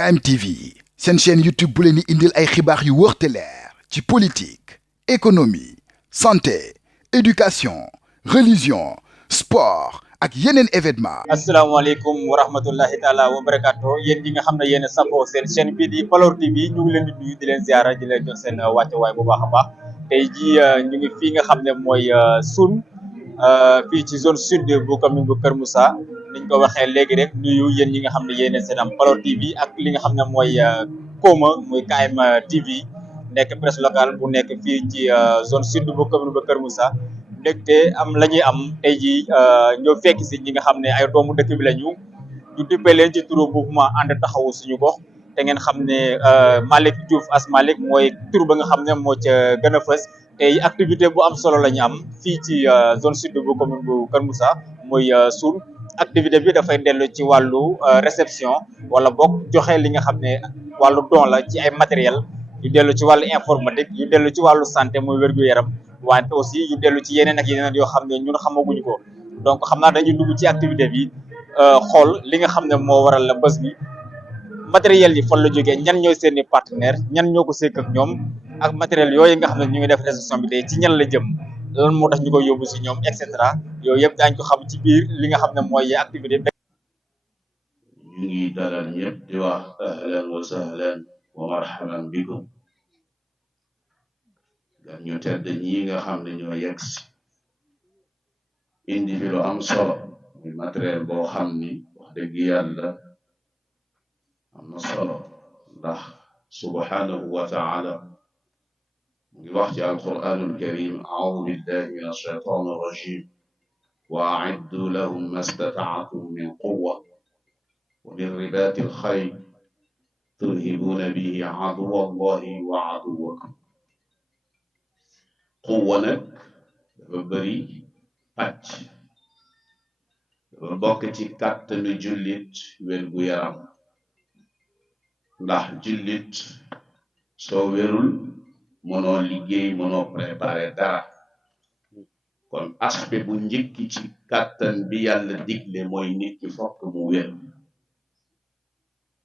KMTV seen chaîne YouTube bu leen di indil ay xibaar yu wóor te leer ci politique économie santé éducation religion sport ak yeneen événement. asalaamaaleykum wa rahmatullahi taala wa barakaatu yéen ñi nga xam ne yéen a safoo seen chaîne bii di Valor TV ñu ngi leen di nuyu di leen ziara di leen jox seen wàccuwaay bu baax a baax tey jii ñu ngi fii nga xam ne mooy Sun fii ci zone sud bu commune bu Kër Moussa niñ ko waxee léegi rek nuyu yéen ñi nga xam ne yéen a seen am Valor TV ak li nga xam ne mooy Koma muy KM TV nekk presse locale bu nekk fii ci zone sud bu commune bu Kër Moussa. ndégte am la ñuy am tey jii ñoo fekk si ñi nga xam ne ay doomu dëkk bi la ñu duppee leen ci turu mouvement ànd taxawu suñu gox te ngeen xam ne Malick Diouf As Malick mooy tur ba nga xam ne moo ca gën a fës tey activité bu am solo la ñu am fii ci zone sud bu commune bu Kër Moussa muy Sun activité bi dafay dellu ci wàllu réception wala boog joxe li nga xam ne wàllu don la ci ay matériel yu dellu ci wàllu informatique yu dellu ci wàllu santé muy wér-gu-yaram wante aussi yu dellu ci yeneen ak yeneen yoo xam ne ñun xamaguñu ko donc xam naa dañuy dugg ci activité bi xool li nga xam ne moo waral la bés bi matériel yi fan la jógee ñan ñooy seeni partenaire ñan ñoo ko sekk ak ñoom ak matériel yooyu nga xam ne ñu ngi def réception bi tey ci ñan la jëm lan moo tax ñu koy yóbbu si ñoom et cetera yooyu yëpp daañ ko xam ci biir li nga xam ne mooy activité bi. ñu ngi dalal ñëpp di wax ahlan wa sahlan wa marhaban bikum gan ñu tedd ñi nga xam ne ñoo yegg si indi fi lu am solo muy matériel boo xam ni wax dëgg yàlla am na solo ndax subhanahu wa taala mu ngi wax ci alquranul karim a'udhu billahi min ashaytan arrajim wa a'iddu lahum mastata'tum min quwwa wa min ribati alkhayl turhibuna bihi aduwwa allahi wa aduwwakum quwwa nag dafa bëri pàcc dafa bokk ci kàttanu jullit wér gu yaram ndax jullit soo wérul mënoo liggéey mënoo préparer dara kon aspect bu njëkk ci kàttan bi yàlla digle mooy nit ki fokk mu wér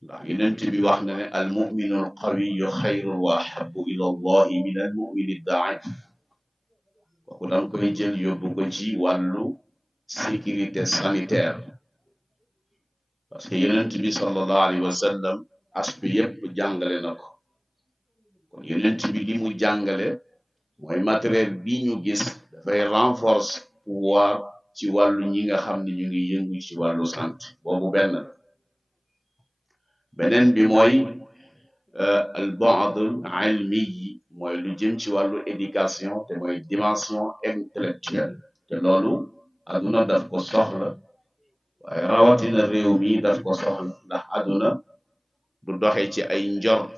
ndax yonent bi wax na ne al muminu al qawiyyu xayrun wa ahabbu ila allahi min al mumini daif kooku danga koy jël yóbbu ko ci wàllu sécurité sanitaire parce que yonent bi sallallahu alayhi wa sallam aspect yépp jàngale na ko kon yonent bi li mu jàngale mooy matériel bi ñu gis dafay renforcer pouvoir ci wàllu ñi nga xam ne ñu ngi yëngu ci wàllu santé boobu benn la beneen bi mooy al bu'd al ilmi mooy lu jëm ci wàllu éducation te mooy dimension intellectuelle te loolu aduna daf ko soxla waaye rawatina réew mi daf ko soxla ndax aduna du doxe ci ay njort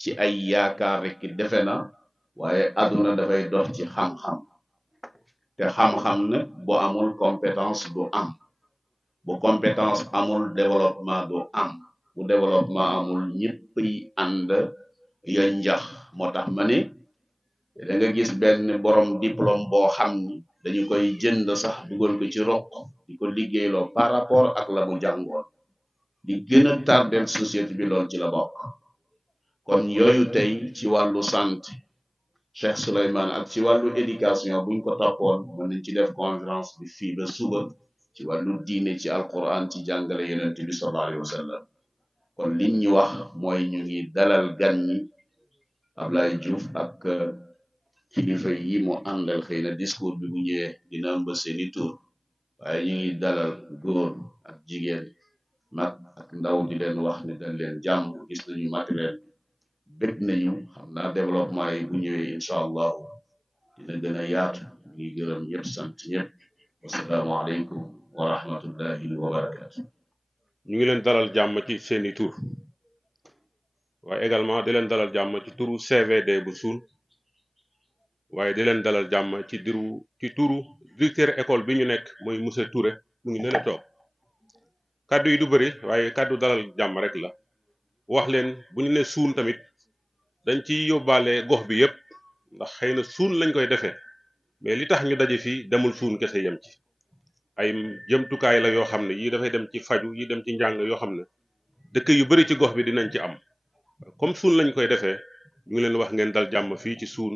ci ay yaakaar rek defe na waaye aduna dafay dox ci xam-xam te xam-xam nag boo amul compétence du am bu compétence amul développement du am bu développement amul ñëpp yi ànd yo njax moo tax ma ne da nga gis benn borom diplôme boo xam ni dañu koy jënd sax dugal ko ci roq di ko liggéeyloo par rapport ak la mu jàngoon di gën a tardel société bi lool ci la bokk kon yooyu tey ci wàllu santé Cheikh Souleymane ak ci wàllu éducation buñ ko toppoon mën nañ ci def conférence bi fii ba suba ci wàllu diine ci alquran ci jàngale yonent bi sallallahu alayhi wa sallam kon liñ ñu wax mooy ñu ngi dalal gan ñi Ablaye Diouf ak kilifa yi mu àndal xëy na discours bi bu ñëwee dina ëmb seeni tur waaye ñu ngi dalal góor ak jigéen mag ak ndaw di leen wax ne dañ leen jàmm gis nañu matériel bëgg nañu xam naa développement yi bu ñëwee incha allahu dina gën a yaatu ñu ngi gërëm ñëpp sant ñëpp wasalaamu aleykum wa rahmatullahi wa barakatu ñu ngi leen dalal jàmm ci seeni tur waaye également di leen dalal jàmm ci turu CVD bu Sun waaye di leen dalal jàmm ci turu directeur école bi ñu nekk muy monsieur Touré mu ngi ne toog kaddu yi du bëri waaye kaddu dalal jàmm rek la wax leen bu ñu ne Sun tamit dañ ci yóbbaale gox bi yépp ndax xëy na Sun lañ koy defee mais li tax ñu daje fii demul Sun kese yem ci ay jëmtukaay la yoo xam ne yii dafay dem ci faju yi dem ci njàng yoo xam ne dëkk yu bari ci gox bi dinañ ci am comme suun lañ koy defee ñu ngi leen wax ngeen dal jàmm fii ci suun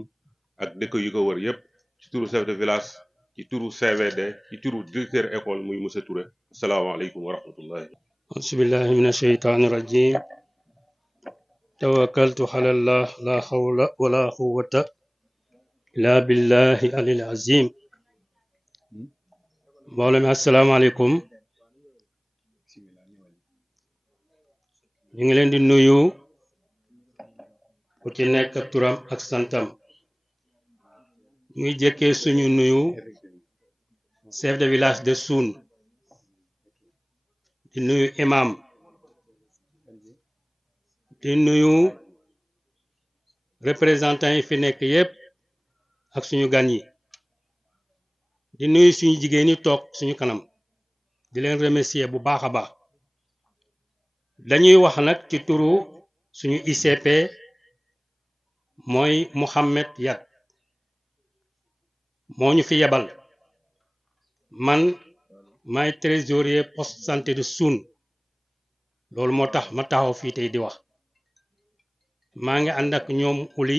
ak dëkk yu ko wër yépp ci turu chef de village ci turu CVD ci turu directeur école muy monsieur Touré asalaamaaleykum wa rahmatullahi bismillahi mina sheytaani rajim tawakkaltu ala allah la hawla wala quwwata illa billahi alil azim mbooloo mi asalaamaaleykum ñu ngi leen di nuyu ku ci nekk turam ak santam ñu ngi jëkkee suñu nuyu chef de village de Soun di nuyu imam di nuyu représentant yi fi nekk yépp ak suñu gan yi di nuyu suñu jigéen ñi toog suñu kanam di leen remercier bu baax a baax dañuy wax nag ci turu suñu ICP mooy Mohamed Yat moo ñu fi yebal man maay trésorier poste santé de Soun loolu moo tax ma taxaw fii tey di wax maa ngi ànd ak ñoom uli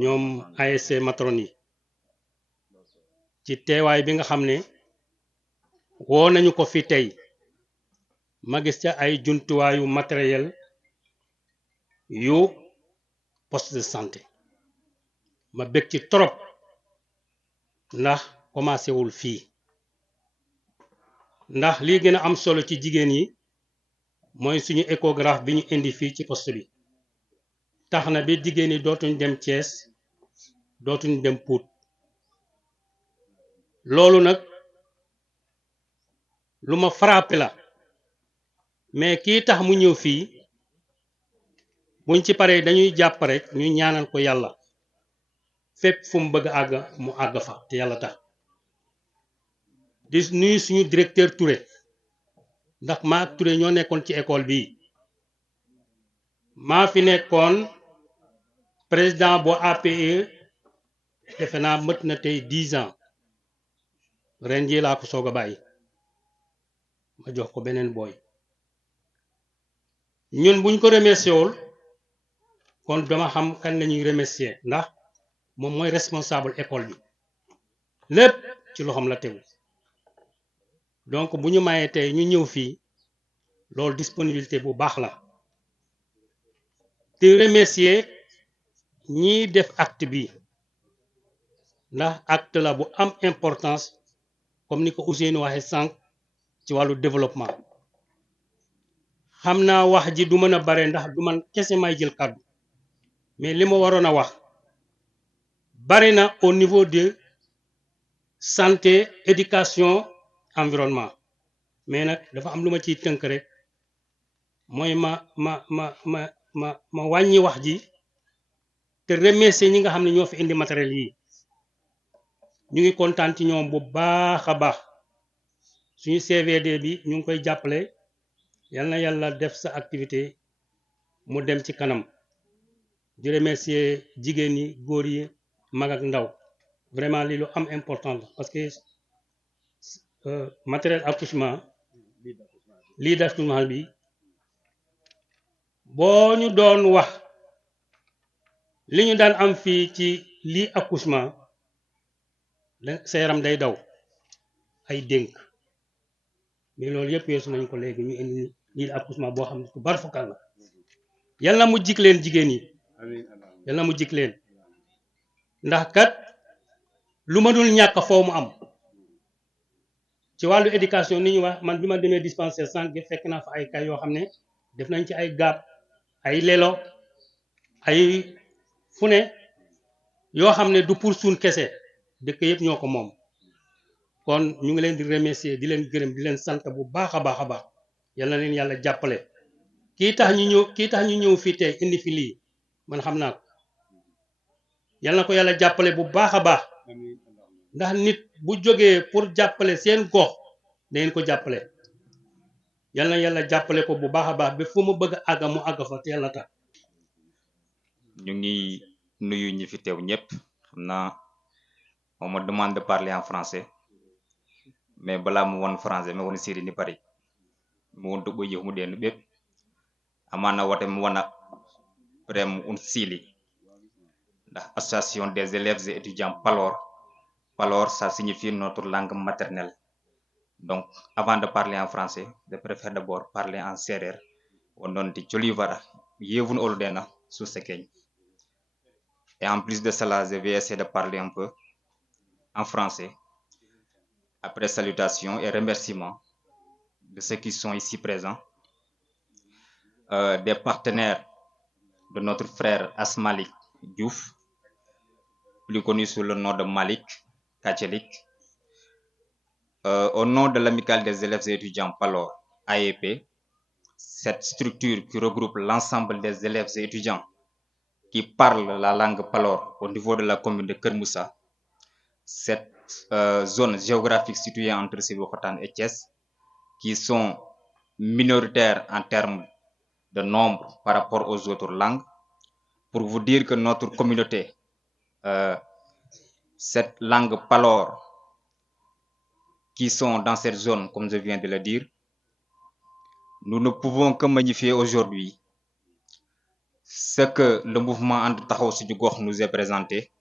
ñoom ASC matron yi ci teewaay bi nga xam ne woo nañu ko fi tey ma gis ca ay jumtuwaayu matériel yu poste de santé ma bég ci trop ndax commencé wul fii ndax lii gën a am solo ci jigéen yi mooy suñu échographe bi ñu indi fii ci poste bi tax na bi jigéen yi dootuñ dem Thiès dootuñ dem Pout loolu nag lu ma frappé la mais kii tax mu ñëw fii buñ ci paree dañuy jàpp rek ñu ñaanal ko yàlla fépp fu mu bëgg àgg mu àgg fa te yàlla tax di nuyu suñu directeur Touré ndax maa ak Touré ñoo nekkoon ci école bii maa fi nekkoon président bu APE defe naa mët na tey 10 ans ren jii laa ko soog a bàyyi ma jox ko beneen booy ñun buñ ko remercier wul kon dama xam kan lañuy remercier ndax moom mooy responsable école bi lépp ci loxoom la tegu donc bu ñu mayee tey ñu ñëw fii loolu disponibilité bu baax la di remercier ñiy def acte bi ndax acte la bu am importance comme ni ko Ousseynou waxee sànq ci wàllu développement xam naa wax ji du mën a bare ndax du man kese may jël kàddu mais li ma waroon a wax bari na au niveau de santé éducation environnement mais nag dafa am lu ma ciy tënk rek mooy ma wàññi wax ji te remercier ñi nga xam ne ñoo fi indi matériel yi ñu ngi kontaan ci ñoom bu baax a baax suñu CVD bi ñu ngi koy jàppale yal na yàlla def sa activité mu dem ci kanam di remercier jigéen ñi góor yi mag ak ndaw vraiment lii lu am important la parce que matériel accouchement lii d'accouchement bi boo ñu doon wax li ñu daan am fii ci lii accouchement sa yaram day daw ay dénk mais loolu yëpp yeesu nañu ko léegi ñu indi lii accouchement boo xam ne ku bar fakal la yàlla mu jik leen jigéen yi yàlla mu jik leen ndax kat lu ma dul ñàkk foo mu am ci wàllu éducation ni ñu wax man bi ma demee dispensaire sànq fekk naa fa ay kay yoo xam ne def nañ ci ay gaab ay lelo ay fune yoo xam ne du pour suun kese dëkk yëpp ñoo ko moom kon ñu ngi leen di remercier di leen gërëm di leen sant bu baax a baax a baax yal na leen yàlla jàppale kii tax ñu ñëw fii tey indi fi lii man xam naa ko yal na ko yàlla jàppale bu baax a baax ndax nit bu jógee pour jàppale seen gox dangeen ko jàppale yal na yàlla jàppale ko bu baax a baax ba fu mu bëgg a àgg mu àgg fa te yàlla tax ñu ngi nuyu ñi fi teew ñëpp xam naa on me demande de parler en français mais balaa mu won français mais won série ni pare mo wonto ɓoyi humude no ɓeɓ amana wote mo wona prem un sili ndax association des élèves et étudiants Palor ça signifie notre langue maternelle. Donc avant de parler en français je préfère d'abord parler en sérère onon ti colivara yevun oludena sous sekeñ. Et en plus de cela je vais essayer de parler un peu en français après salutations et remerciements de ceux qui sont ici présents, des partenaires de notre frère Asmalik Diouf, plus connu sous le nom de Malik Kachelik, au nom de l'amicale des élèves et étudiants Palor, AEP, cette structure qui regroupe l'ensemble des élèves et étudiants qui parlent la langue Palor au niveau de la commune de Kermoussa, cette zone géographique située entre Sébikotane et Thiès, qui sont minoritaires en termes de nombre par rapport aux autres langues, pour vous dire que notre communauté, cette langue Palor, qui sont dans cette zone, comme je viens de le dire, nous ne pouvons que magnifier aujourd'hui ce que le mouvement And Taxawu Suñu Gox nous est présenté,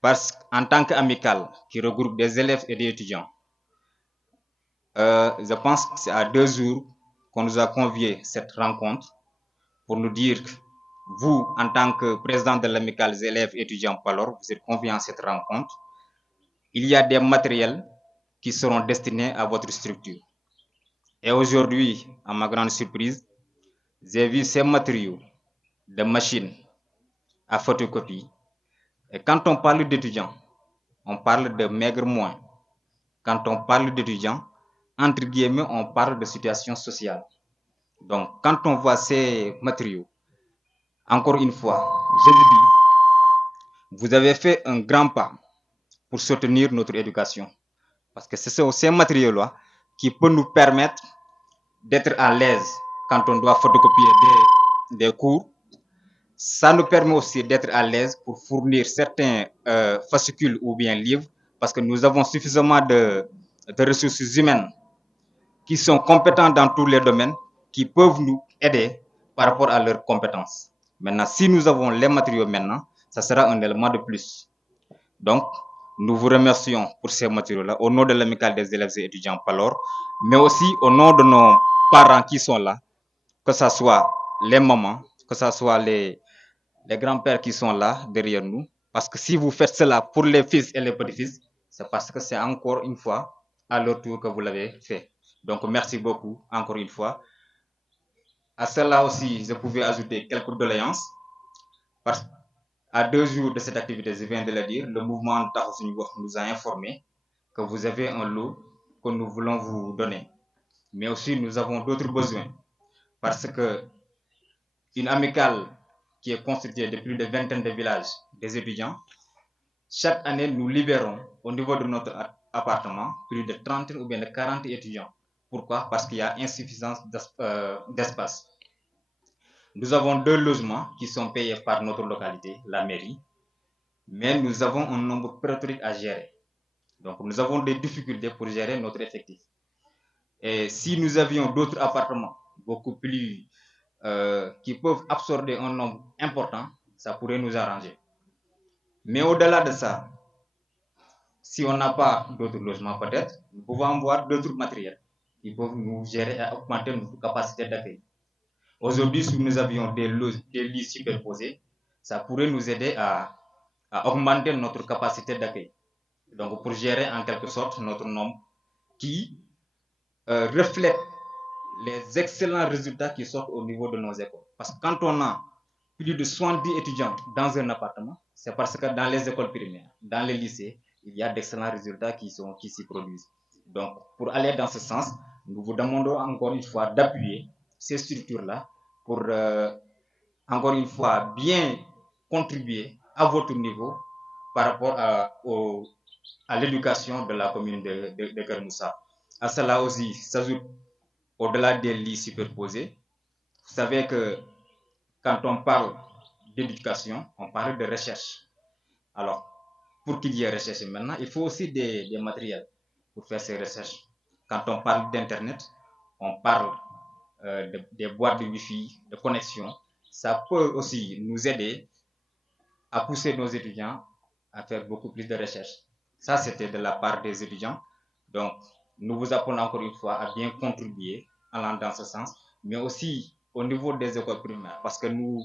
parce qu'en tant qu'amicale qui regroupe des élèves et des étudiants, je pense que c'est à 2 jours qu'on nous a convié cette rencontre pour nous dire que vous, en tant que président de l'amicale des élèves et étudiants Palor, vous êtes conviés à cette rencontre. Il y a des matériels qui seront destinés à votre structure. Et aujourd'hui, à ma grande surprise, j'ai vu ces matériaux de machines à photocopie. Et quand on parle d'étudiants, on parle de maigre moins. Quand on parle d'étudiants, entre guillemets, on parle de situation sociale. Donc, quand on voit ces matériaux, encore une fois, je vous dis, vous avez fait un grand pas pour soutenir notre éducation. Parce que ce sont ces matériaux-là qui peuvent nous permettre d'être à l'aise quand on doit photocopier des cours. Ça nous permet aussi d'être à l'aise pour fournir certains fascicules ou bien livres, parce que nous avons suffisamment de ressources humaines qui sont compétents dans tous les domaines, qui peuvent nous aider par rapport à leurs compétences. Maintenant, si nous avons les matériaux maintenant, ça sera un élément de plus. Donc, nous vous remercions pour ces matériaux-là, au nom de l'amicale des élèves et étudiants Palor, mais aussi au nom de nos parents qui sont là, que ce soit les mamans, que ce soit les grands-pères qui sont là derrière nous. Parce que si vous faites cela pour les fils et les petits-fils, c'est parce que c'est encore une fois à leur tour que vous l'avez fait. Donc, merci beaucoup, encore une fois. À cela aussi, je pouvais ajouter quelques doléances. Parce qu'à 2 jours de cette activité, je viens de le dire, le mouvement Taxawu Suñu Gox nous a informé que vous avez un lot que nous voulons vous donner. Mais aussi, nous avons d'autres besoins. Parce que une amicale qui est constituée de plus de 20 de villages des étudiants, chaque année, nous libérons au niveau de notre appartement plus de 30 ou bien de 40 étudiants. Pourquoi? Parce qu'il y a insuffisance d'espace. Nous avons 2 logements qui sont payés par notre localité, la mairie, mais nous avons un nombre pléthorique à gérer. Donc, nous avons des difficultés pour gérer notre effectif. Et si nous avions d'autres appartements beaucoup plus qui peuvent absorber un nombre important, ça pourrait nous arranger. Mais au-delà de ça, si on n'a pas d'autres logements peut-être, nous pouvons avoir d'autres matériels qui peuvent nous gérer et augmenter notre capacité d'accueil. Aujourd'hui, si nous avions des lits superposés, ça pourrait nous aider à augmenter notre capacité d'accueil. Donc, pour gérer en quelque sorte notre nombre qui reflète les excellents résultats qui sortent au niveau de nos écoles. Parce que quand on a plus de 70 étudiants dans un appartement, c'est parce que dans les écoles primaires, dans les lycées, il y a d'excellents résultats qui s'y produisent. Donc, pour aller dans ce sens, nous vous demandons encore une fois d'appuyer ces structures-là pour, encore une fois, bien contribuer à votre niveau par rapport à l'éducation de la commune de Kermoussa. À cela aussi s'ajoute, au-delà des lits superposés, vous savez que quand on parle d'éducation, on parle de recherche. Alors, pour qu'il y ait recherche maintenant, il faut aussi des matériels pour faire ces recherches. Quand on parle d'Internet, on parle des boîtes de Wi-Fi, de connexion, ça peut aussi nous aider à pousser nos étudiants à faire beaucoup plus de recherches. Ça, c'était de la part des étudiants. Donc, nous vous appelons encore une fois à bien contribuer allant dans ce sens, mais aussi au niveau des écoles primaires, parce que nous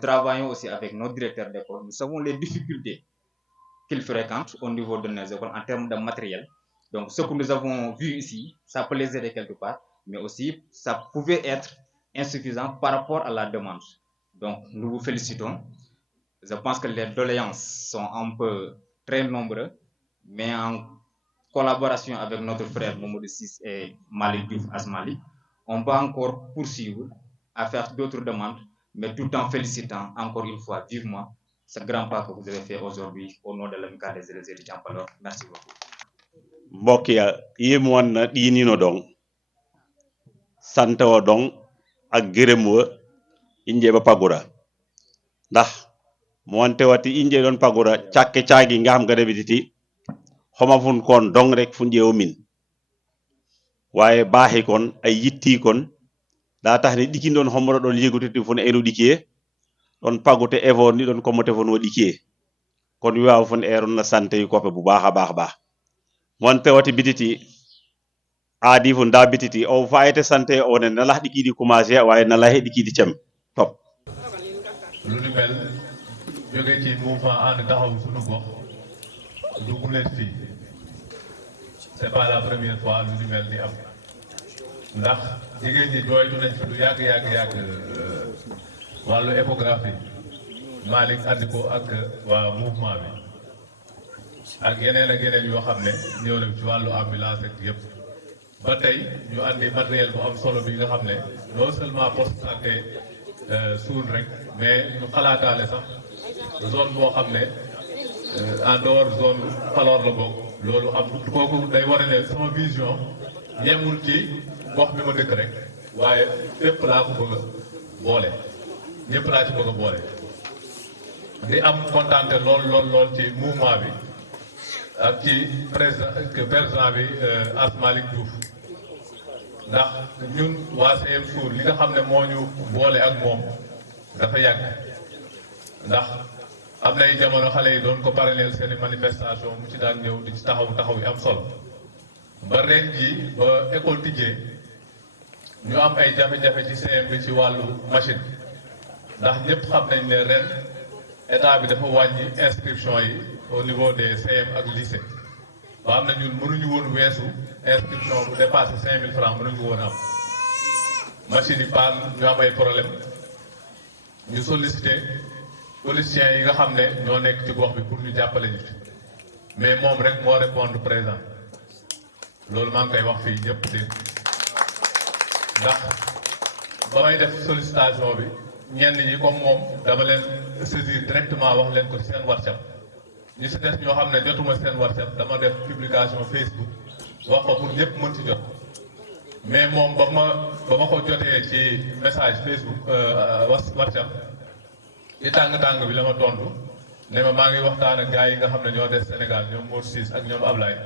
travaillons aussi avec nos directeurs d'école. Nous savons les difficultés qu'ils fréquentent au niveau de nos écoles en termes de matériel. Donc, ce que nous avons vu ici, ça peut les aider quelque part, mais aussi, ça pouvait être insuffisant par rapport à la demande. Donc, nous vous félicitons. Je pense que les doléances sont un peu très nombreuses, mais en collaboration avec notre frère Mamadou Ciss et Malick Diouf Asmali, on va encore poursuivre à faire d'autres demandes, mais tout en félicitant encore une fois vivement ce grand pas que vous avez fait aujourd'hui au nom de l'amicale des élèves étudiants Palor. Merci beaucoup. mbokk ya yéemoon na ɗiinino ɗon santawo ɗon ak gërëm wa inje ba pagura ndax mo wonte wati inje ɗon pagura cakke caagi ngam gade bititi homa fun kon dong rek fu njeewo min waye baahi kon ay yitti kon da tax ni ɗikin ɗon homoro ɗon yegutiti fun enu ɗikiye ɗon pagute evor ni ɗon komote fun wo ɗikiye kon wiwaw fun eron na sante yu koppe bu baax a baax wonte wati bititi aadi fu nda bititi o fayete sante o ne na lax ɗikiɗi commencé waye na laxe ɗikiɗi cem top lu ni mel jóge ci mouvement ànd taxaw suñu gox dugg leen fii c'est pas la première fois lu ni mel di am ndax jigéen ñi jooytu nañ fi lu yàgg wàllu échographie Malick andi ko ak waa mouvement bi ak yeneen yoo xam ne ñëw na ci wàllu ambulance ak yëpp ba tey ñu andi matériel bu am solo bi nga xam ne non seulement poste santé suun rek mais ñu xalaataale sax zone boo xam ne en dehors zone Palor la bokk loolu am kooku day war ne sama vision yemul ci gox bi ma dëkk rek waaye fépp laa ko bëgg a boole ñëpp laa ci bëgg a boole di am kontaante lool ci mouvement bi ak ci président bi As Malick Diouf ndax ñun waa CM Sour li nga xam ne moo ñu boole ak moom dafa yàgg ndax am nay jamono xale yi doon ko parallèle seeni manifestation mu ci daan ñëw di ci taxaw yi am solo ba ren ji ba école tijjee ñu am ay jafe-jafe ci CM bi ci wàllu machine ndax ñëpp xam nañ ne ren état bi dafa wàññi inscription yi au niveau des CM ak lycée ba am na ñun mënuñu woon weesu inscription bu dépassé 5000 francs mënuñu woon am machine yi paan ñu am ay problème ñu sollicité politiciens yi nga xam ne ñoo nekk ci gox bi pour ñu jàppale ñu mais moom rek moo répondre présent loolu maa ngi koy wax fii ñëpp dégg ndax ba may def sollicitation bi ñenn ñi comme moom dama leen saisir directement wax leen ko ci seen WhatsApp ñi si des ñoo xam ne jotuma seen WhatsApp dama def publication Facebook wax ko pour ñëpp mën ci jot mais moom ba ma ko jotee ci message Facebook WhatsApp ci tàng-tàng bi la ma tontu ne ma maa ngi waxtaan ak gars yi nga xam ne ñoo des Sénégal ñoom Mor Ciss ak ñoom Ablaye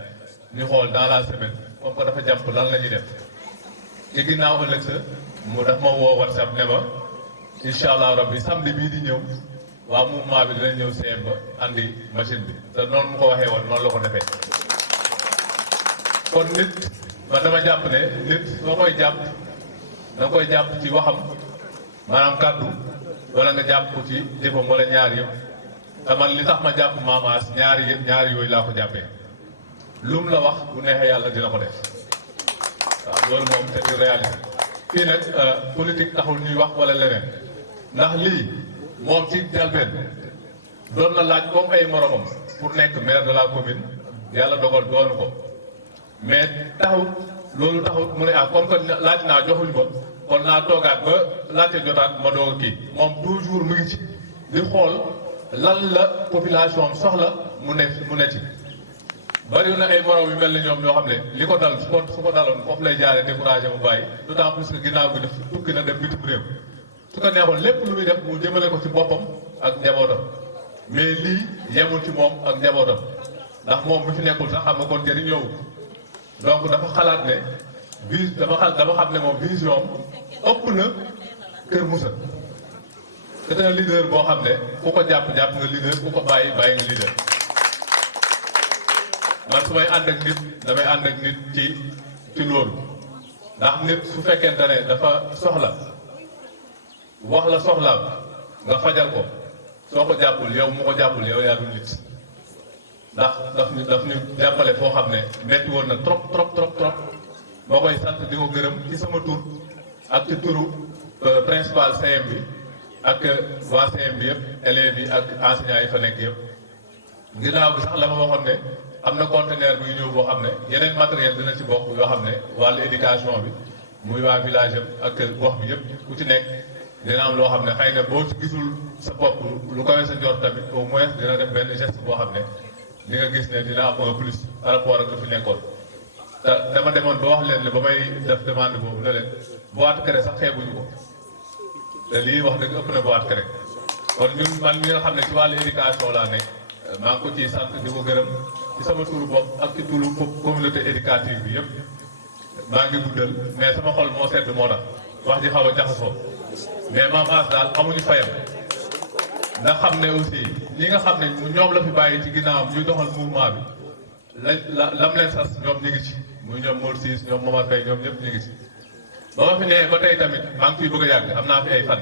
ñu xool dans la semaine comme que dafa jàmp lan la ñuy def ci ginnaaw ëllëg sa mu daf ma woo WhatsApp ne ma incha allah rabbi samedi bii di ñëw waa mouvement bi dinañ ñëw CM ba andi machine bi te noonu mu ko waxee woon noonu la ko defee kon nit man dama jàpp ne nit soo koy jàpp da koy jàpp ci waxam maanaam kàddu wala nga jàpp ko ci jëfam wala ñaar yëpp te man li tax ma jàpp maamaas ñaari yooyu laa ko jàppee lum la wax bu neexee yàlla dina ko def waaw loolu moom c'est une réalité fii nag politique taxul ñuy wax wala leneen ndax lii moom ci jalbeen doon na laaj comme ay moromam pour nekk maire de la commune yàlla dogal doonu ko mais taxut loolu taxut mu ne comme que laaj naa joxuñ ko kon naa toogaat ba laajte jotaat ma doog a kii moom toujours mu ngi ci di xool lan la population am soxla mu ne ci bari na ay morom yu mel ni ñoom ñoo xam ne li ko dal su ko daloon foofu lay jaaree découragé mu bàyyi d'autant plus que ginnaaw gi def tukki na dem bitim réew su ko neexoon lépp lu muy def mu jëmale ko ci boppam ak njabootam mais lii yemul ci moom ak njabootam ndax moom bu fi nekkul sax xam nga kon jëriñ ñëw donc dafa xalaat ne dama xam ne moom vision ëpp na Kër Moussa. c'est un leader boo xam ne ku ko jàpp nga leader ku ko bàyyi nga leader. man su may ànd ak nit damay ànd ak nit ci loolu ndax nit su fekkente ne dafa soxla wax la soxlaam nga fajal ko soo ko jàppul yow mu ko jàppul yow yaa dul nit ndax daf ñu jàppale foo xam ne metti woon na trop moo koy sant di ko gërëm ci sama tur ak ci turu principal CM bi ak waa CM bi yëpp élèves yi ak enseignants yi fa nekk yëpp ginnaaw bi sax la ma waxoon ne am na conteneur buy ñëw boo xam ne yeneen matériel dina ci bokk yoo xam ne wàllu éducation bi muy waa village am ak gox bi yëpp ku ci nekk dina am loo xam ne xëy na boo ci gisul sa bopp lu kawe sa njort tamit au moins dina def benn geste boo xam ne di nga gis ne dina am un plus par rapport ak lu fi nekkoon. te dama demoon ba wax leen ne ba may def demande boobu ne leen boîte crée sax xeebuñu ko te lii wax dëgg ëpp na boîte crée kon ñun man mi nga xam ne ci wàllu éducation laa nekk maa ngi ko ciy sant di ko gërëm ci sama turu bopp ak ci turu communauté éducative bi yëpp maa ngi guddal mais sama xol moo sedd moo tax wax ji xaw a jaxasoo mais Mame Ass daal amuñu fayam ndax xam ne aussi ñi nga xam ne ñoom la fi bàyyi ci ginnaawam ñuy doxal mouvement bi lam leen sas ñoom ñu ngi ci muy ñoom Mor Siis ñoom Momar Faye ñoom ñëpp ñu ngi ci ba ma fi nee ba tey tamit maa ngi fiy bëgg a yàgg am naa fi ay fan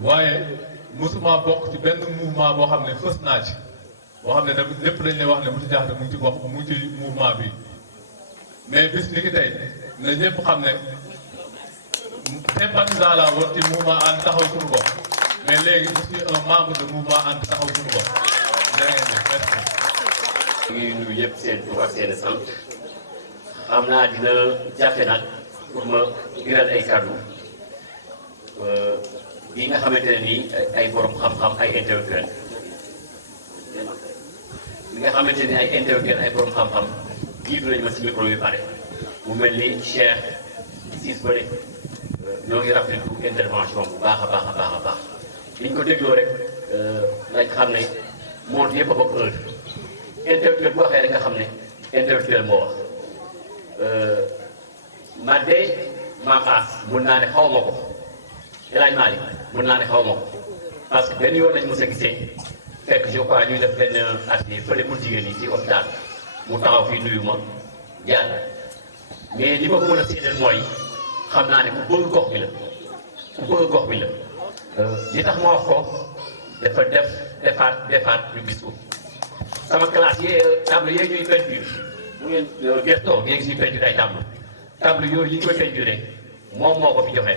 waaye mosuma bokk ci benn mouvement boo xam ne fës naa ci boo xam ne tamit lépp dañ lay wax ne Moussa Diakhaté mu ngi ci gox mu ngi ci mouvement bi mais bis ni ki tey na ñëpp xam ne sympathisant la woon ci mouvement ànd taxaw suñu gox mais léegi je suis un membre de mouvement ànd taxaw suñu gox da ngeen def merci. ñu ngi nuyu yëpp seen tur ak seen sant xam naa dina jafe nag pour ma biral ay kàddu bi nga xamante ne nii ay borom xam-xam ay intellectuel bi nga xamante ni ay intellectuel ay borom xam-xam jiitu nañu ma si micro bi pare mu mel ni Cheikh Ciss ba de ñoo ngi rafetlu intervention bu baax a baax liñ ko dégloo rek lañ xam ne monde yëpp a bokk heure intellectuel bu waxee rek nga xam ne intellectuel moo wax man de Mame Ass mun naa ne xaw ma ko El Hadj Malick mun naa ne xaw ma ko parce que benn yoon lañ mos a gisee fekk je crois ñuy def benn atelier fële pour jigéen yi ci hôpital mu taxaw fii nuyu ma jàll mais li ma ko mën a séedal mooy xam naa ne ku bëgg gox bi la li tax ma wax ko dafa defaat ñu gis ko sama classe yi table yee ñuy peinture bu ngeen gëstoo ngeen gis ñuy peinture ay table yooyu yi ñu koy peinture moom moo ko fi joxe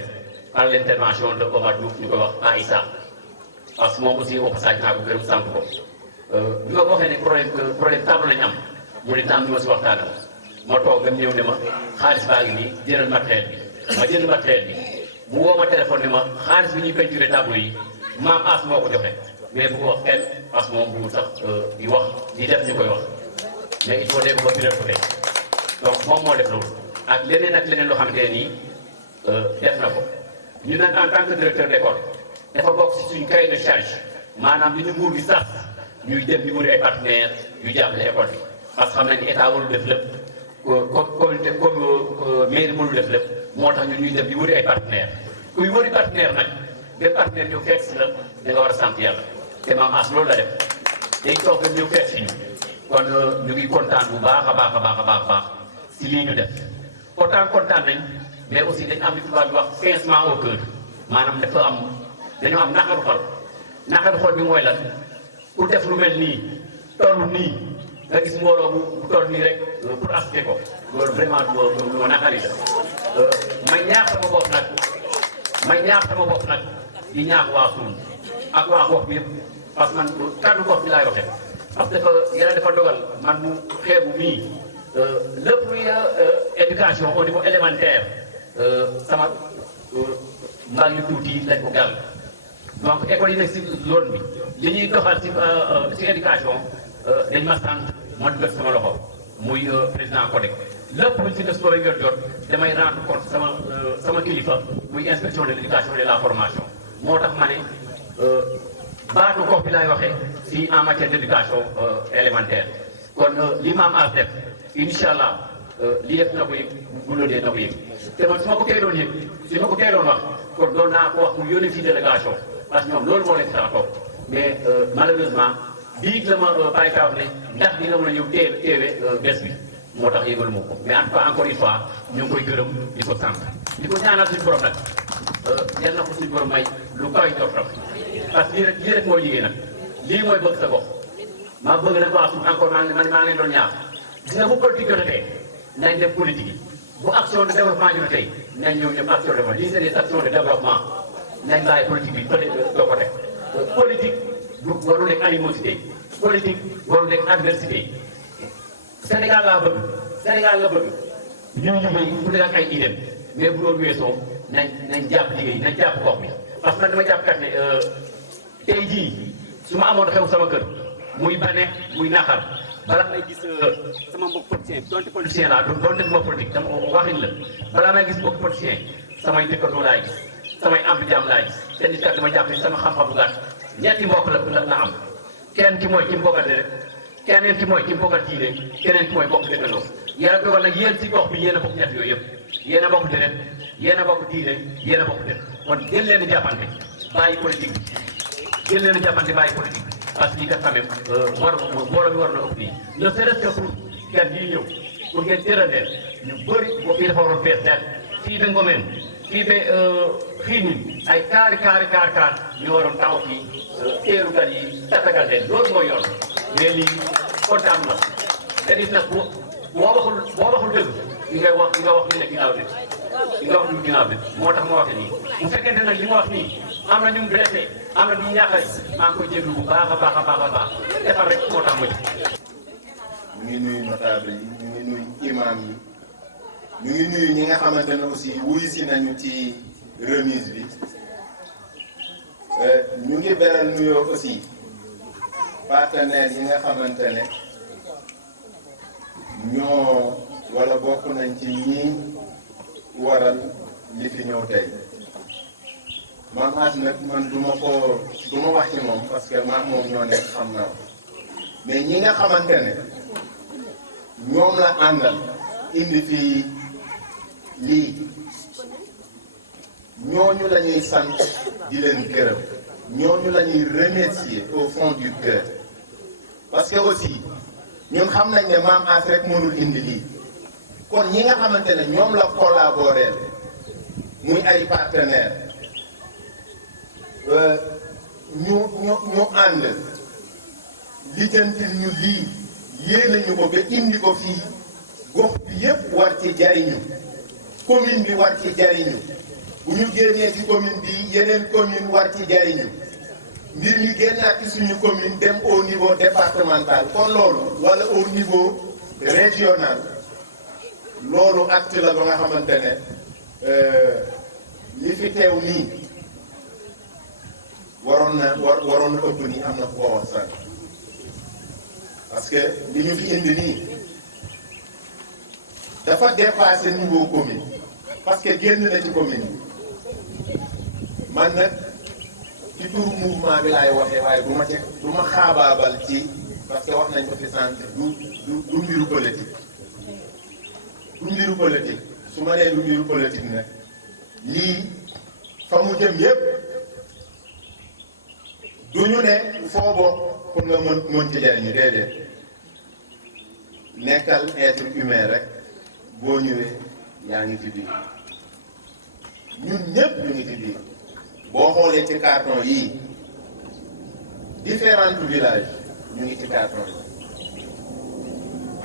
par l' intervention de Omar Diouf ñu koy wax Aïssa parce que moom aussi au passage naa ko gërëm sant ko bi ma ko waxee ne problème table lañu am mu ne tam ñu ma si waxtaanal ma toog ba ñëw ne ma xaalis baa ngi nii jëndal matériel bi ma jënd matériel bi mu woo ma téléphone ne ma xaalis bi ñuy peinture tableau yi Mame Ass moo ko joxe mais bu ko wax kenn parce que moom bu sax di wax di def ñu koy wax mais il faut dégg ba biral ko tey donc moom moo def loolu ak leneen loo xamante ne nii def na ko ñu nag en tant que directeur d'école dafa bokk si suñu cahier de charge maanaam li ñu nguur gi sax ñuy dem di wëri ay partenaires yu jàppale école bi parce que xam nañ ni état warul def lépp communauté comme mairie mënul def lépp moo tax ñun ñuy dem di wëri ay partenaires kuy wëri partenaire nag benn partenaire ñëw fekk si la da nga war a sant yàlla te Mame Ass loolu la def day toog ba ñëw fekk si ñu kon ñu ngi kontaan bu baax a baax si lii ñu def kontaan nañ mais aussi dañ am li tubaab bi wax pincement au cœur maanaam dañoo am naqaru xol bi mooy lan pour def lu mel nii toll nii nga gis mbooloo bu toll nii rek pour assister ko loolu vraiment lu ma naqari la may ñaax sama bopp nag di ñaax waa Suun ak waa gox bi yëpp parce que man kàddu gox bi laay waxee parce que yàlla dafa dogal man mu xeebu mii lépp luy éducation au niveau élémentaire sama mbaa yu tuuti lañ ko gàll donc école yi nekk si zone bi li ñuy doxal ci éducation dañ ma sant ma dugal sama loxo muy président CODEC lépp luñ si def soo jot damay rendre compte sama kilifa muy inspection de l'éducation et de la formation moo tax ma ne baatu gox bi laay waxee si en matière d'éducation élémentaire kon li Mame Ass def incha allah lii def na ko yëg bu loolu dee na ko yëg te man su ma ko teeloon yëg su ma ko teeloon wax kon doon naa ko wax mu yónnee fii délégation parce que ñoom loolu moo leen tax a toog mais malheureusement bii la ma bàyyi kaa wax ne ndax dina mën a ñëw teewe bés bi moo tax yëgalu ma ko mais en tout cas encore une fois ñu ngi koy gërëm di ko sant di ko ñaanal suñu borom nag yal na ko suñu borom may lu kaw njortam parce que lii rek mooy liggéey nag lii mooy bëgg sa gox maa bëgg nag wax encore maa ngi leen doon ñaax gis nga bu politique jotee nañ def politique yi bu action de développement jotee nañ ñëw ñëpp action de développement lii c'est des actions de développement nañ bàyyi politique bi peut être doo ko def politique du warul nekk animosité politique warul nekk adversité Sénégal laa bëgg Sénégal la bëgg ñuy liggéey ku nekk ak ay idées mais bu doon weesoo nañ jàpp liggéey nañ jàpp gox bi parce que man dama jàpp kat ne tey jii su ma amoon xew sama kër muy bane muy naqar balaa may gis sama mbokk politicien donte politicien laa donte duma politique dama waxin la balaa may gis mbokk politicien samay dëkkandoo laay gis samay am di jàmm laay gis te nit kat dama jàpp ne sama xam-xam bu gàtt ñetti mbokk la am kenn ki mooy ki mbokkat rek keneen ki mooy ki mbokkat diine keneen ki mooy bokk dëkkandoo yàlla dogal nag yéen si gox bi yéen a bokk ñett yooyu yëpp yéen a bokk deret yéen a bokk diine yéen a bokk dëkk kon gën leen di jàppante bàyyi politique bi gën leen di jàppante bàyyi politique bi parce que lii kat quand même mbooloo mi war na ëpp nii ne serait-ce que pour gan yi ñëw pour ngeen tërandeel ñu bëri boo fii dafa waroon fees del fii ba Ngomeen fii ba Xiinin ay kaar ñu waroon taw fii teeru gan yi tatagal leen loolu mooy yoon mais lii kontaan na te gis nag boo waxul dëgg li nga wax ñu ne ginnaaw dëgg li nga wax ñu ginnaaw dëgg moo tax ma waxe nii bu fekkente nag li ma wax nii am na ñu blessé am na ñu ñàkkari maa ngi koy jéglu bu baax a baax defar rek moo tax ma ci ñu ngi nuyu notable yi ñu ngi nuyu imam yi ñu ngi nuyu ñi nga xamante ne aussi wuyu si nañu ci remise bi ñu ngi beral nuyoo aussi partenaires yi nga xamante ne ñoo wala bokk nañ ci ñi waral li fi ñëw tey Mame Ass nag man du ma wax ci moom parce que maam moom ñoo nekk xam naa mais ñi nga xamante ne ñoom la àndal indi fii lii ñooñu la ñuy sant di leen gërëm ñooñu la ñuy remercier au fond du cœur parce que aussi ñun xam nañ ne Mame Ass rek mënul indi lii kon ñi nga xamante ne ñoom la collaborer muy ay partenaires ñu ànd lijjantil ñu lii yéene ñu ko ba indi ko fii gox bi yépp war ci jariñu commune bi war ci jariñu bu ñu génnee ci commune bi yeneen commune war ci jariñu mbir mi génnaat ci suñu commune dem au niveau départemental kon loolu wala au niveau régional loolu acte la ba nga xamante ne li fi teew nii waroon na ëpp nii am na ku ko wax sax parce que li ñu fi indi nii dafa dépassé niveau commune parce que génn na ci commune bi man nag ci turu mouvement bi laay waxee waaye du ma xaabaabal ci parce que wax nañ ko fi sànq du mbiru politique du mbiru politique su ma nee du mbiru politique nag lii fa mu jëm yépp du ñu ne foo bokk pour nga mën ci jariñu déedéet nekkal être humain rek boo ñëwee yaa ngi ci biir ñun ñëpp ñu ngi ci biir boo xoolee ci carton yii différents villages ñu ngi ci carton yi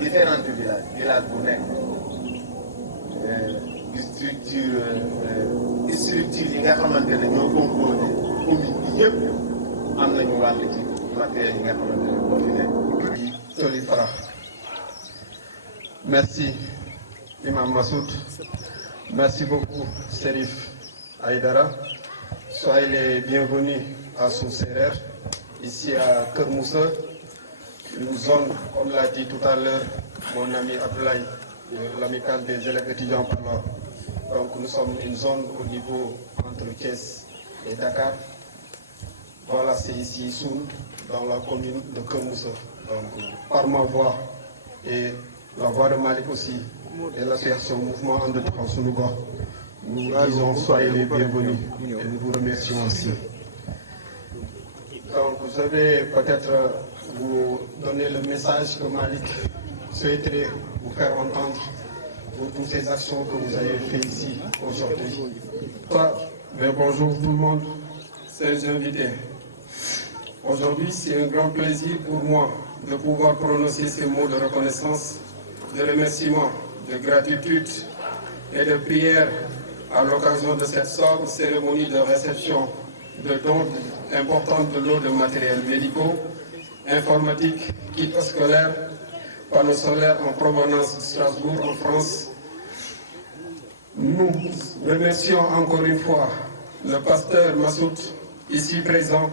différents villages village bu nekk structure yi nga xamante ne ñoo composé commune bi yëpp am nañu wàll ci matériel yi nga xamante ne moo fi nekk. Toli Fara. Merci Imam Massoud. Merci beaucoup Serif Aïdara. Soyez les bienvenus à Sousserer, ici à Kermoussa, une zone, comme l'a dit tout à l'heure mon ami Abdoulaye, l'amicale des élèves étudiants parlants. Donc nous sommes une zone au niveau entre Thiès et Dakar. Voilà, c'est ici Soun, dans la commune de Kermoussa. Donc par ma voix et la voix de Malik aussi, et l'association Mouvement And Taxawu Sunu Gox. Nous disons soyez les bienvenus et nous vous remercions aussi. Donc vous avez peut-être vous donner le message que Malik souhaiterait vous faire entendre pour toutes ces actions que vous avez faites ici aujourd'hui. Bonjour tout le monde, chers invités. Aujourd'hui, c'est un grand plaisir pour moi de pouvoir prononcer ces mots de reconnaissance, de remerciement, de gratitude et de prière à l'occasion de cette sobre cérémonie de réception de dons importants de lots de matériels médicaux, informatiques, kits scolaires, panneaux solaires en provenance de Strasbourg en France. Nous remercions encore une fois le pasteur Massoud, ici présent,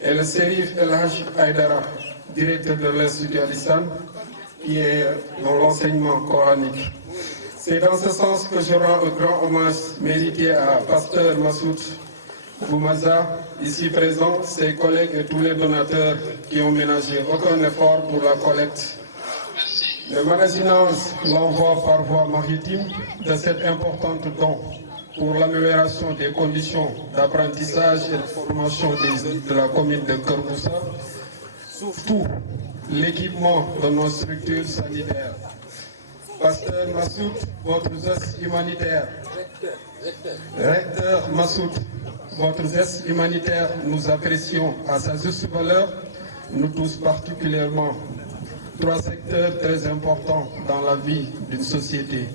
et le Serif El Haj Aïdara, directeur de l'Institut Al-Islam, qui est dans l'enseignement coranique. C'est dans ce sens que je rends un grand hommage mérité à pasteur Massoud Boumaza, ici présent, ses collègues et tous les donateurs qui ont ménagé aucun effort pour la collecte. Le magasinage l'envoie par voie maritime de cette importante don pour l'amélioration des conditions d'apprentissage et de formation de la commune de Keur Moussa, surtout l'équipement de nos structures sanitaires. Pasteur Massoud, votre geste humanitaire. Recteur Massoud, votre geste humanitaire, nous apprécions à sa juste valeur, nous tous particulièrement. 3 secteurs très importants dans la vie d'une société: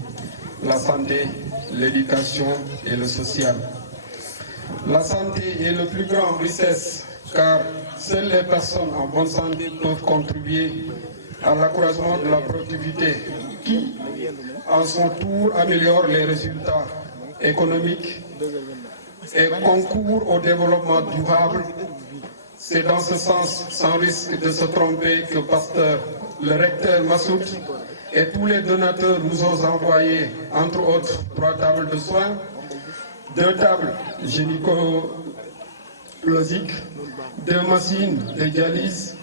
la santé, l'éducation et le social. La santé est le plus grand richesse, car seules les personnes en bonne santé peuvent contribuer à l'accroissement de la productivité qui, en son tour, améliore les résultats économiques et concourt au développement durable. C'est dans ce sens, sans risque de se tromper, que pasteur, le recteur Massoud et tous les donateurs nous ont envoyé, entre autres, 3 tables de soins, 2 tables gynécologiques, 2 machines de dialyse,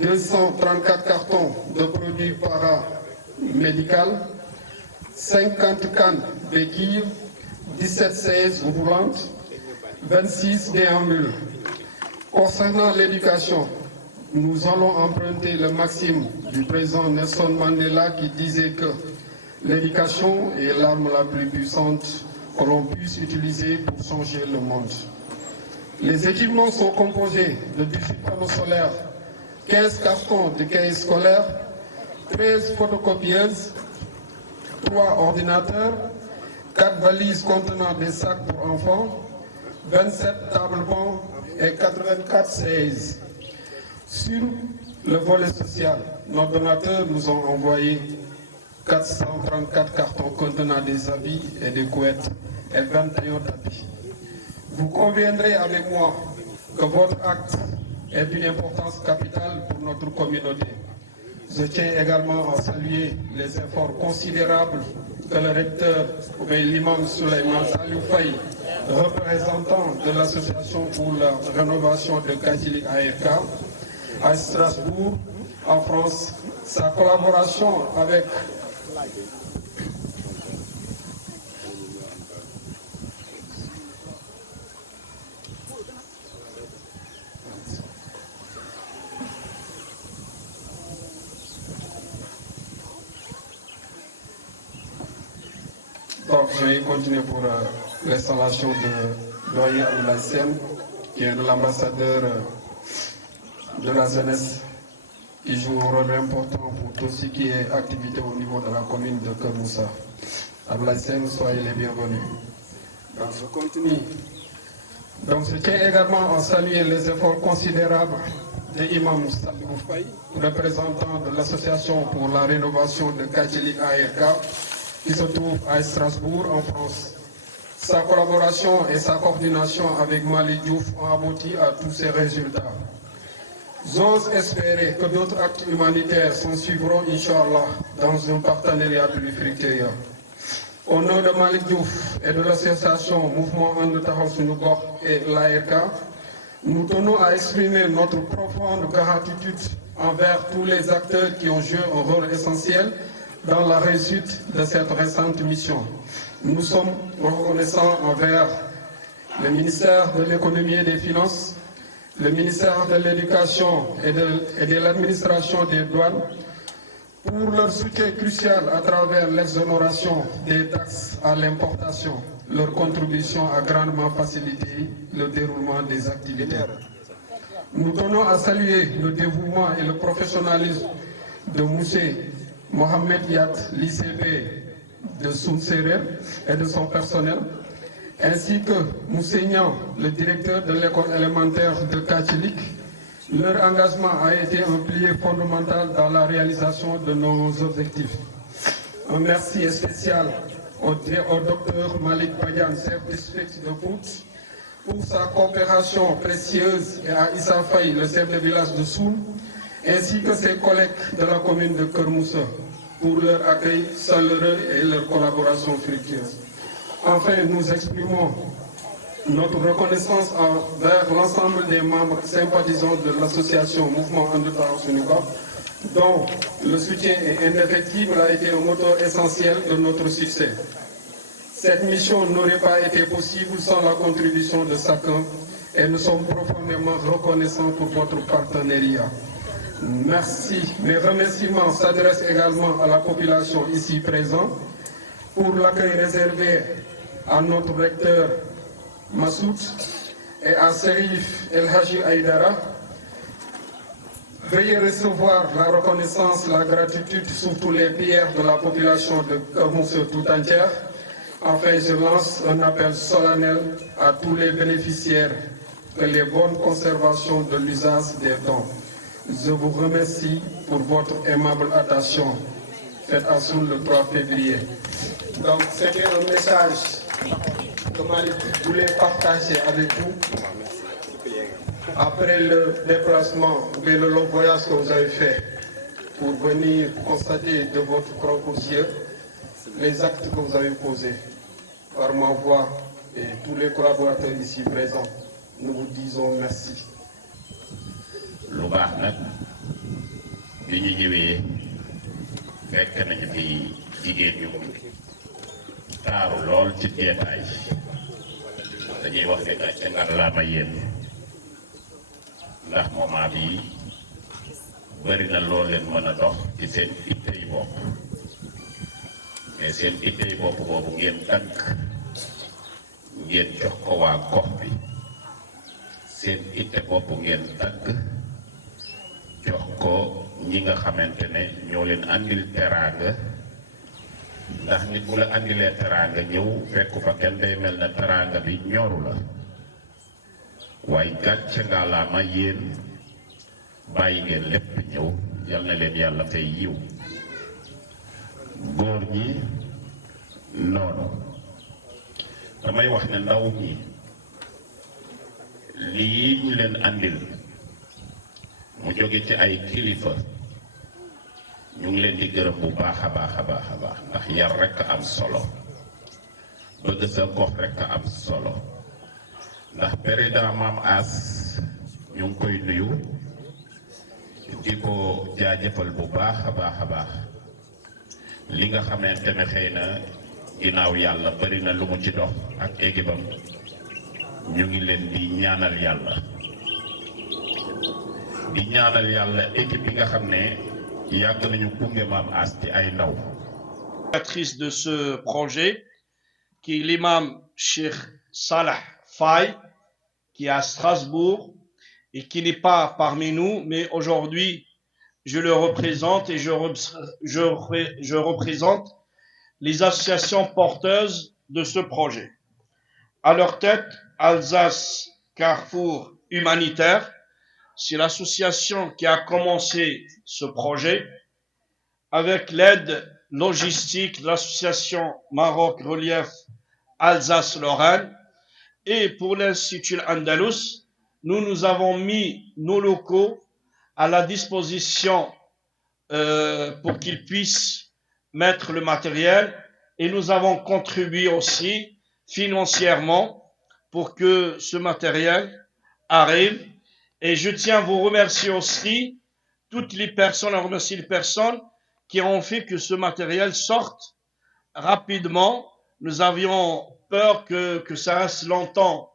234 cartons de produits paramédicaux, 50 cannes béquilles, 17 chaises roulantes, 26 déambules. Concernant l'éducation, nous allons emprunter le maxime du président Nelson Mandela qui disait que l'éducation est l'arme la plus puissante que l'on puisse utiliser pour changer le monde. Les équipements sont composés de 18 panneaux solaires, 15 cartons de cahiers scolaires, 13 photocopieuses, 3 ordinateurs, 4 valises contenant des sacs pour enfants, 27 tables-bancs et 84 chaises. Sur le volet social, nos donateurs nous ont envoyé 434 cartons contenant des habits et des couettes et 21 tapis. Vous conviendrez avec moi que votre acte est d'une importance capitale pour notre communauté. Je tiens également à saluer les efforts considérables que le recteur, l'imam Souleymane Saliou Faye, représentant de l'association pour la rénovation de Kajili ARK, à Strasbourg, en France, sa collaboration avec Donc, je vais continuer pour l'installation de Loyer Abdoulaye, qui est l'ambassadeur de la jeunesse, qui joue un rôle important pour tout ce qui est activité au niveau de la commune de Keur Moussa. Abdoulaye, soyez les bienvenus. Donc, je continue. Donc, je tiens également à saluer les efforts considérables de l'imam Saliou Faye, représentant de l'association pour la rénovation de Kajili ARK, qui se trouve à Strasbourg, en France. Sa collaboration et sa coordination avec Mali Diouf ont abouti à tous ces résultats. J'ose espérer que d'autres actes humanitaires s'en suivront, Inch'Allah, dans un partenariat plus fructueux. Au nom de Malik Diouf et de l'association Mouvement And Taxawu Sunu Gox et l'ARK, nous tenons à exprimer notre profonde gratitude envers tous les acteurs qui ont joué un rôle essentiel dans la réussite de cette récente mission. Nous sommes reconnaissants envers le ministère de l'Économie et des Finances, le ministère de l'Éducation et de l'Administration des douanes pour leur soutien crucial à travers l'exonération des taxes à l'importation. Leur contribution a grandement facilité le déroulement des activités. Nous tenons à saluer le dévouement et le professionnalisme de Moussé Mohamed Yat, l'ICP de Sounserer et de son personnel, ainsi que Mousseignan, le directeur de l'école élémentaire de Kachilik. Leur engagement a été un pilier fondamental dans la réalisation de nos objectifs. Un merci spécial au docteur Malik Bayan, chef district de Pout, pour sa coopération précieuse, et à Issa Faye, le chef de village de Soul, ainsi que ses collègues de la commune de Kermoussa, pour leur accueil chaleureux et leur collaboration fructueuse. Enfin, nous exprimons notre reconnaissance envers l'ensemble des membres sympathisants de l'association Mouvement Andetaw Sénégal, dont le soutien est indéfectible a été un moteur essentiel de notre succès. Cette mission n'aurait pas été possible sans la contribution de chacun et nous sommes profondément reconnaissants pour votre partenariat. Merci. Mes remerciements s'adressent également à la population ici présente pour l'accueil réservé à notre recteur Massoud et à Serif El Haji Aïdara. Veuillez recevoir la reconnaissance, la gratitude sur tous les prières de la population de Kermoussa tout entière. Enfin, je lance un appel solennel à tous les bénéficiaires que les bonnes conservations de l'usage des dons. Je vous remercie pour votre aimable attention. Faites à Soul le 3 février. Donc, c'était un message que Malik voulait partager avec vous. Après le déplacement, ou le long voyage que vous avez fait pour venir constater de votre propre yeux les actes que vous avez posés par ma voix et tous les collaborateurs ici présents, nous vous disons merci. lu baax nag bi ñu ñëwee fekk nañu fi jigéen ñu taaru lool ci jeetaay dañuy wax ne gàcce ngalaama yéen ndax moment bi bari na loo leen mën a dox ci seen ittey bopp mais seen ittey bopp boobu ngeen dagg ngeen jox ko waa gox bi seen itte bopp ngeen dagg jox ko ñi nga xamante ne ñoo leen andil teraanga ndax nit bu la andilee teraanga ñëw fekku fa kenn day mel na teraanga bi ñoru la waaye gàcce ngalaama yéen bàyyi ngeen lépp ñëw yal na leen yàlla fay yiw góor ñi noonu damay wax ne ndaw ñi lii ñu leen andil mu jóge ci ay kilifa ñu ngi leen di gërëm bu baax a baax a baax a baax ndax yar rekk am solo bëgg sa gox rekk am solo ndax président Mame Ass ñu ngi koy nuyu di ko jaajëfal bu baax a baax a baax li nga xamante ne xëy na ginnaaw yàlla bari na lu mu ci dox ak équipam ñu ngi leen di ñaanal yàlla équipe yi nga xam ne yàgg nañu gunge Mame Ass ci ay ndaw. De ce projet qui est l'imam Cheikh Salah Faye qui est à Strasbourg et qui n'est pas parmi nous, mais aujourd'hui je le représente et je représente les associations porteuses de ce projet. À leur tête, Alsace Carrefour Humanitaire, c'est l'association qui a commencé ce projet avec l'aide logistique de l'association Maroc Relief Alsace-Lorraine. Et pour l'Institut Andalus, nous avons mis nos locaux à la disposition pour qu'ils puissent mettre le matériel et nous avons contribué aussi financièrement pour que ce matériel arrive. Et je tiens à vous remercier aussi, toutes les personnes, à remercier les personnes qui ont fait que ce matériel sorte rapidement. Nous avions peur que ça reste longtemps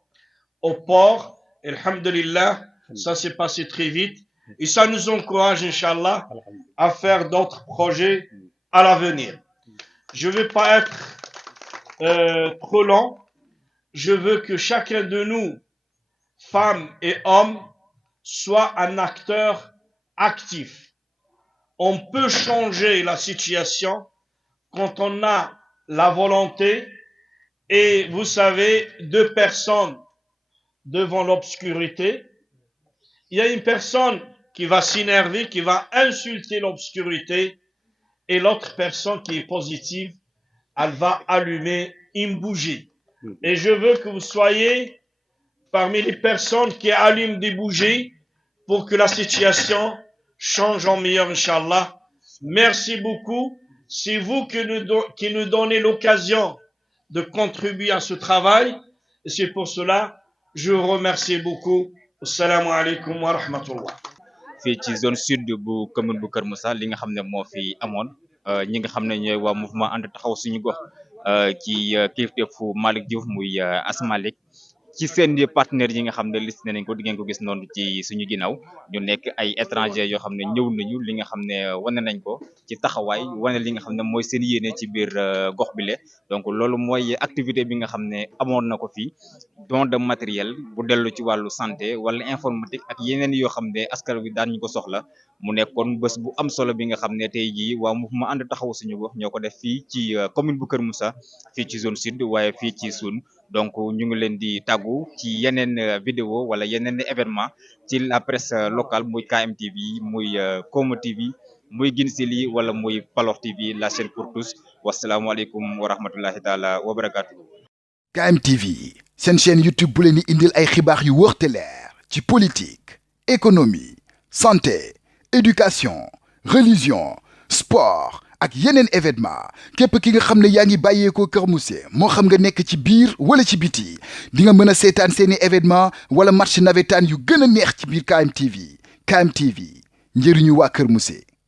au port. Et alhamdulillah, ça s'est passé très vite. Et ça nous encourage, Inch'Allah, à faire d'autres projets à l'avenir. Je ne vais pas être trop long. Je veux que chacun de nous, femmes et hommes, soit un acteur actif. On peut changer la situation quand on a la volonté. Et vous savez, 2 personnes devant l'obscurité. Il y a une personne qui va s'énerver, qui va insulter l'obscurité, et l'autre personne qui est positive, elle va allumer une bougie. Et je veux que vous soyez parmi les personnes qui allument des bougies pour que la situation change en meilleur, Inch'Allah. Merci beaucoup. C'est vous qui nous donnez l'occasion de contribuer à ce travail. Et c'est pour cela je vous remercie beaucoup. Assalamu alaikum wa rahmatullah. fii ci zone sud bu commune bu Kër Moussa li nga xam ne moo fi amoon ñi nga xam ne ñooy waa mouvement ànd taxaw suñu gox ci kilifteefu Malick Diouf muy Asmalik ci seen partenaires yi nga xam ne liste nañ ko di ngeen ko gis noonu ci suñu ginnaaw ñu nekk ay étrangers yoo xam ne ñëw nañu li nga xam ne wane nañ ko ci taxawaay wane li nga xam ne mooy seen yéene ci biir gox bi le donc loolu mooy activité bi nga xam ne amoon na ko fii don de matériel bu dellu ci wàllu santé wala informatique ak yeneen yoo xam ne askan wi daan ñu ko soxla mu nekkoon bés bu am solo bi nga xam ne tey jii waa mouvement ànd taxawu suñu gox ñoo ko def fii ci commune bu Kër Moussa fii ci zone sud waaye fii ci Soun donc ñu ngi leen di tàggu ci yeneen vidéo wala yeneen événement ci la presse locale muy KMTV muy Komo TV muy Guinessili wala muy Palor TV la chaîne pour tous wasalaamualeykum wa rahmatullahi taala wa barakatuhu. KMTV seen chaîne YouTube bu leen di indil ay xibaar yu wóor te leer ci politique économie santé éducation religion sport ak yeneen événement képp ki nga xam ne yaa ngi bàyyeekoo Kër Moussa moo xam nga nekk ci biir wala ci biti di nga mën a seetaan seeni événement wala match navétane yu gën a neex ci biir KMTV njëriñu waa Kër Moussa.